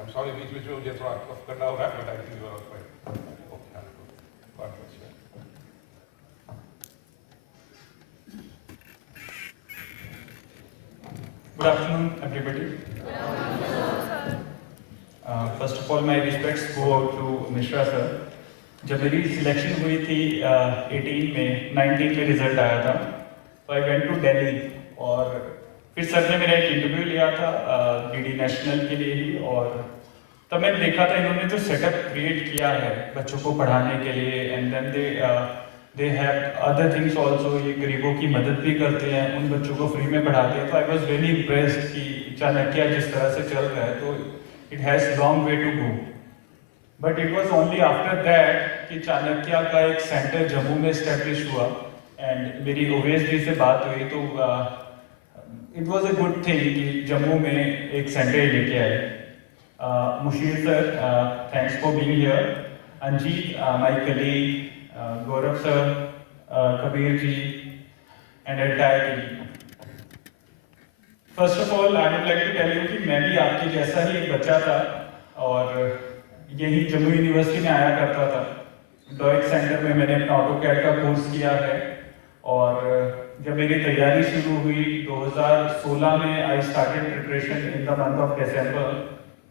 I'm sorry, बीच में मुझे थोड़ा कफ करना हो रहा है, but I think you are all fine. Okay, God bless you. Good afternoon, everybody. First of all, my respects go out to Mishra sir. जब मेरी सिलेक्शन हुई थी 18 में, 19 में रिजल्ट आया था, तो आई वेंट टू दिल्ली और फिर सर ने मेरा एक इंटरव्यू लिया था डीडी नेशनल के लिए ही, और तब मैंने देखा था इन्होंने जो सेटअप क्रिएट किया है बच्चों को पढ़ाने के लिए, and then they have other things also, ये गरीबों की मदद भी करते हैं, उन बच्चों को फ्री में पढ़ाते हैं। तो आई वॉज वेरी इम्प्रेस्ड कि चाणक्य जिस तरह से चल रहा है, तो it has long way to go. But it was only after that कि चाणक्य का एक सेंटर जम्मू में इस्टेब्लिश हुआ, एंड मेरी ओवेस जी से बात हुई, तो it was a good thing कि जम्मू में एक सेंटर लेके आए। Mushir sir, thanks for being here. Anjeet, my colleague, Gaurav sir, Kabir ji, and entire team. First of all I would like to tell you कि मैं भी आपके जैसा ही एक बच्चा था और यही जम्मू यूनिवर्सिटी में आया करता था। डॉइक सेंटर में मैंने अपना ऑटोकैड का कोर्स किया है, और जब मेरी तैयारी शुरू हुई 2016 में, I started preparation in the month of December.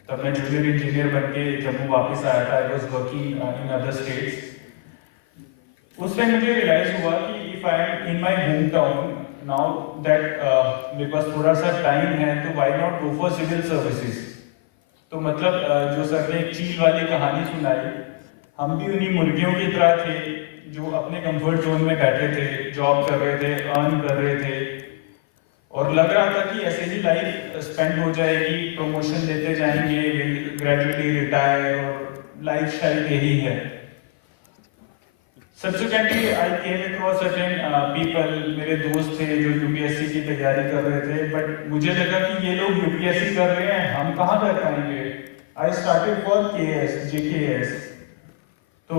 तब मैं जूनियर इंजीनियर बन के जम्मू वापस आया था। I was working in other states. उस टाइम मुझे रियलाइज हुआ कि if I am in my home town now that मेरे पास थोड़ा सा टाइम है, तो why not go for civil services. तो मतलब जो सर ने एक चील वाली कहानी सुनाई, हम भी उन्हीं मुर्गियों की तरह थे जो अपने कंफर्ट जोन में बैठे थे, जॉब कर रहे थे, अर्न कर रहे थे, और लग रहा था कि ऐसे ही लाइफ स्पेंड हो जाएगी, प्रमोशन लेते जाएंगे, ग्रेजुअली रिटायर, और लाइफ शायद यही है। Subsequently, I came across certain people, मेरे दोस्त थे जो यूपीएससी की तैयारी कर रहे थे, बट मुझे लगा कि ये लोग यूपीएससी कर रहे हैं, हम कहाँ कर पाएंगे। I started for KS, JKS. तो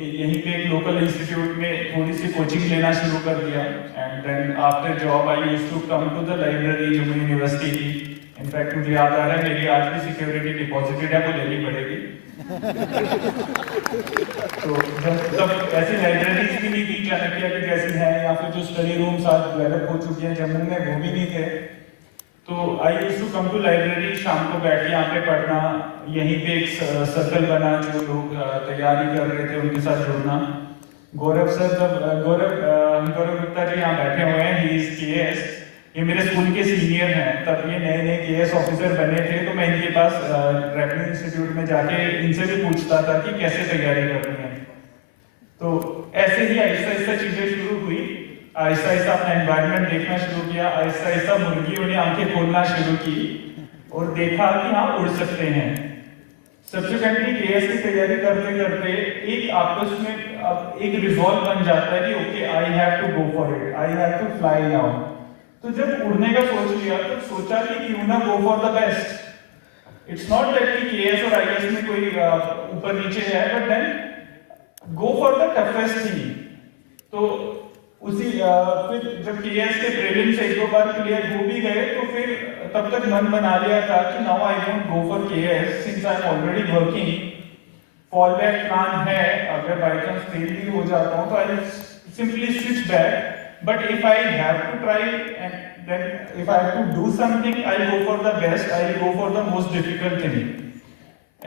यहीं पे एक लोकल इंस्टीट्यूट में थोड़ी सी कोचिंग लेना शुरू कर दिया, and then after job I used to come to the library Jammu university की। इनफैक्ट मुझे याद आ रहा है, मेरी आज भी सिक्योरिटी डिपॉजिटेड है, वो लेनी पड़ेगी। तो जब ऐसी लाइब्रेरीज भी नहीं थी चाणक्य की जैसी हैं, या फिर जो स्टडी रूम्स आज डेवलप हो चुके हैं जम्मू में, वो भी नहीं थे। तो I used to come to library, शाम को बैठ के यहाँ पे पढ़ना, यहीं पे एक सर्कल बना, जो लोग तैयारी कर रहे थे उनके साथ जुड़ना। गौरव सर, जब गौरव गुप्ता जी यहाँ बैठे हुए हैं, ही इज केएस, ये मेरे स्कूल के सीनियर हैं। तब ये नए नए केएस ऑफिसर बने थे, तो मैं इनके पास रेवेन्यू इंस्टीट्यूट में जाके इनसे भी पूछता था कि कैसे तैयारी करनी है। तो ऐसे ही आहिस्ता आहिस्ता चीजें शुरू हुई, आहिस्ता आहिस्ता अपना एनवायरनमेंट देखना शुरू किया, आहिस्ता आहिस्ता मुर्गियों ने आंखें खोलना शुरू की और देखा कि हाँ, उड़ सकते हैं। सब्सिक्वेंटली केएस की तैयारी करते करते एक आपस में अब एक रिजॉल्व बन जाता है कि okay, I have to go for it, I have to fly now. तो जब उड़ने का सोच लिया, तो सोचा कि क्यों ना go for the best. It's not that कि केएस और आईएएस में कोई ऊपर नीचे है, but then go for the toughest thing. तो उसी फिर जब केएस के प्रीलिम्स एक दो बार क्लियर हो भी गए, तो फिर तब तक मन बना लिया था कि now I don't go for KS since I am already working. Fall back plan है, अगर बाई चांस फेल भी हो जाता हूँ तो I simply switch back. But if I have to try, and then if I have to do something, I'll go for the best, I'll go for the most difficult thing.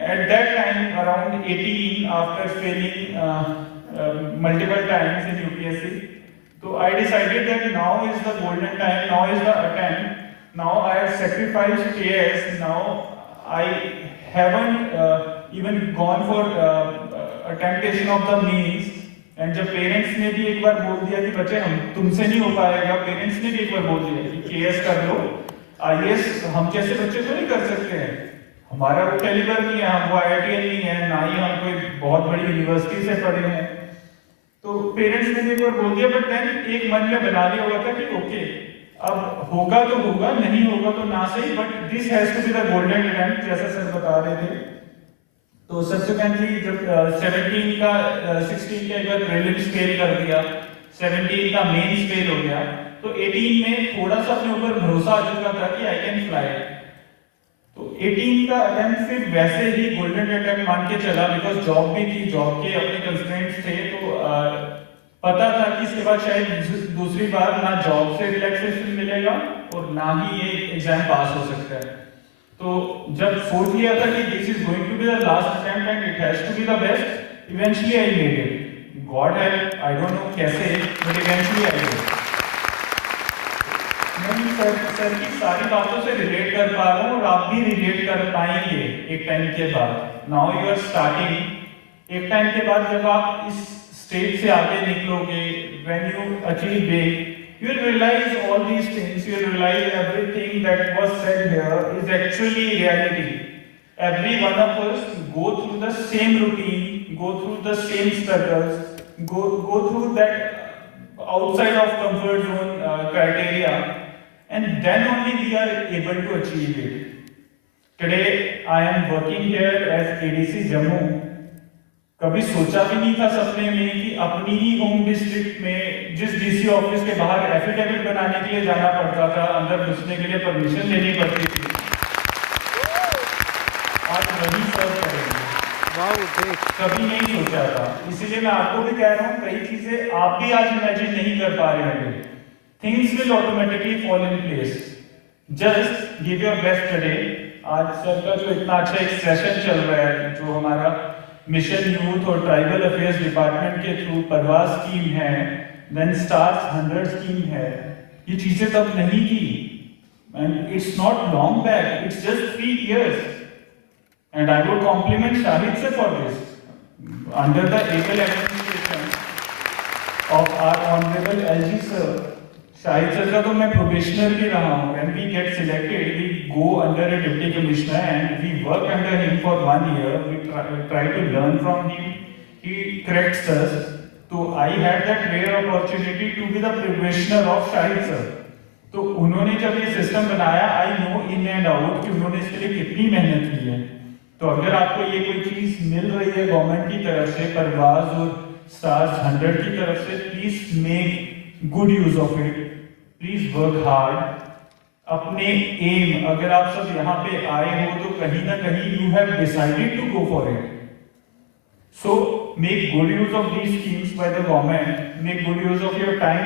At that time, around 18, after failing multiple times in UPSC, so I decided that now is the golden time, now is the attempt, now I have sacrificed KS, now I haven't even gone for a temptation of the means. And जब parents ने भी एक बार बोल दिया कि बच्चे हम तुमसे नहीं हो पाएगा, पेरेंट्स ने भी एक बार बोल दिया कि केएस कर लो, आईएएस हम जैसे बच्चे तो नहीं कर सकते हैं, हमारा वो कैलिबर नहीं है, हम वो आईआईटीएन नहीं है, ना ही हम कोई बहुत बड़ी यूनिवर्सिटी से पढ़े हैं। तो पेरेंट्स ने भी एक बार बोल दिया, बट देन एक मन में बना लिया हुआ था कि ओके, अब होगा तो होगा, नहीं होगा तो ना सही, but this has to be the golden attempt, जैसा सर बता रहे थे। तो सब्सिक्वेंटली जब 16 का एक बार प्रीलिम्स फेल कर दिया, 17 का मेंस फेल हो गया, तो 18 में थोड़ा सा अपने ऊपर भरोसा आ चुका था कि आई कैन फ्लाई। तो 18 का अटेम्प्ट फिर वैसे ही गोल्डन अटेम्प्ट मान के चला, बिकॉज जॉब भी थी, जॉब के अपने कंस्ट्रेंट्स थे, तो पता था कि इसके बाद शायद दूसरी बार ना जॉब से रिलैक्सेशन मिलेगा और ना ही ये एग्जाम पास हो सकता है। तो जब सोच लिया था कि this is going to be the last attempt and it has to be the best, eventually I made it. God help, I don't know कैसे, but eventually I made it. मैं सर की सारी बातों से रिलेट कर पा रहा हूँ और आप भी रिलेट कर पाएंगे एक टाइम के बाद। नाउ यू आर स्टार्टिंग, एक टाइम के बाद जब आप इस स्टेज से आगे निकलोगे, when you achieve big, you will realize all these things, you will realize everything that was said here is actually reality. Every one of us go through the same routine, go through the same struggles, go through that outside of comfort zone criteria, and then only we are able to achieve it. Today I am working here as ADC Jammu. कभी सोचा भी नहीं था सपने में कि अपनी ही home district में जिस डीसी ऑफिस के बाहर एफिडेविट बनाने के लिए जाना पड़ता था, अंदर घुसने के लिए परमिशन लेनी पड़ती थी, आज वही सर्व करेंगे। कभी नहीं सोचा था, इसीलिए मैं आपको भी कह रहा हूँ कई चीजें आप भी आज इमेजिन नहीं कर पा रहे होंगे। Things will automatically fall in place, just give your best today. आज सर का जो इतना अच्छा एक सेशन चल रहा है, जो हमारा मिशन यूथ और ट्राइबल अफेयर्स डिपार्टमेंट के थ्रू परवाज स्कीम है, देन स्टार्स 100 स्कीम है, ये चीजें तब नहीं की, and it's not long back, it's just 3 years, and I would compliment Shahid sir for this. Under the able administration of our honourable LG sir, Shahid sir का तो मैं प्रोबेशनर भी रहा हूँ, when we get selected we go under a deputy commissioner and we work under him for 1 year. We try to learn from him. He corrects us. So I had that rare opportunity to be the probationer of Shahid sir. तो उन्होंने जब ये system बनाया, I know in and out कि उन्होंने इसके लिए कितनी मेहनत की है। तो अगर आपको ये कोई चीज मिल रही है गवर्नमेंट की तरफ से, परवाज और स्टार्स 100 की तरफ से, please make good use of it, please work hard. अपने एम, अगर आप सब यहाँ पे आए हो तो कहीं ना कहीं you have decided to go for it, so make good use of these schemes by the government, make good use of your time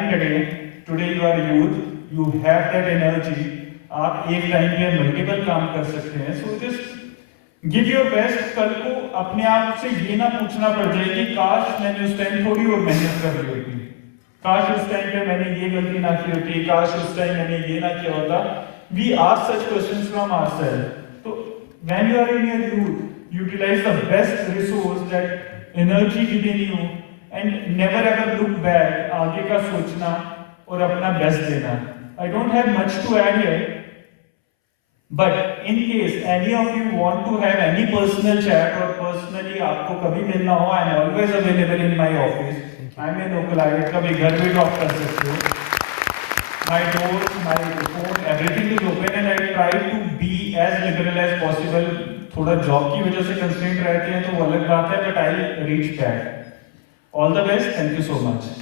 today you are youth, you have that energy, आप एक time पे multiple काम कर सकते हैं, so just give your best. कल को अपने आप से ये ना पूछना पड़ जाए कि काश मैंने उस टाइम थोड़ी और मेहनत कर ली होती, काश उस टाइम पे मैंने ये गलती ना की होती, काश उस टाइम मैंने ये ना किया होता। We ask such questions from ourselves. So when you are in your youth, utilize the best resource, that energy within you, and never ever look back. आगे का सोचना और अपना बेस्ट देना। I don't have much to add here, but in case any of you want to have any personal chat or personally आपको कभी मिलना हो, I am always available in my office. I am a localite, कभी घर भी drop कर सकते हो। My doors, my phone, everything is open, and I try to be as liberal as possible. थोड़ा जॉब की वजह से कंस्ट्रेंट रहते हैं तो वो अलग बात है, but I'll reach back. All the best. Thank you so much.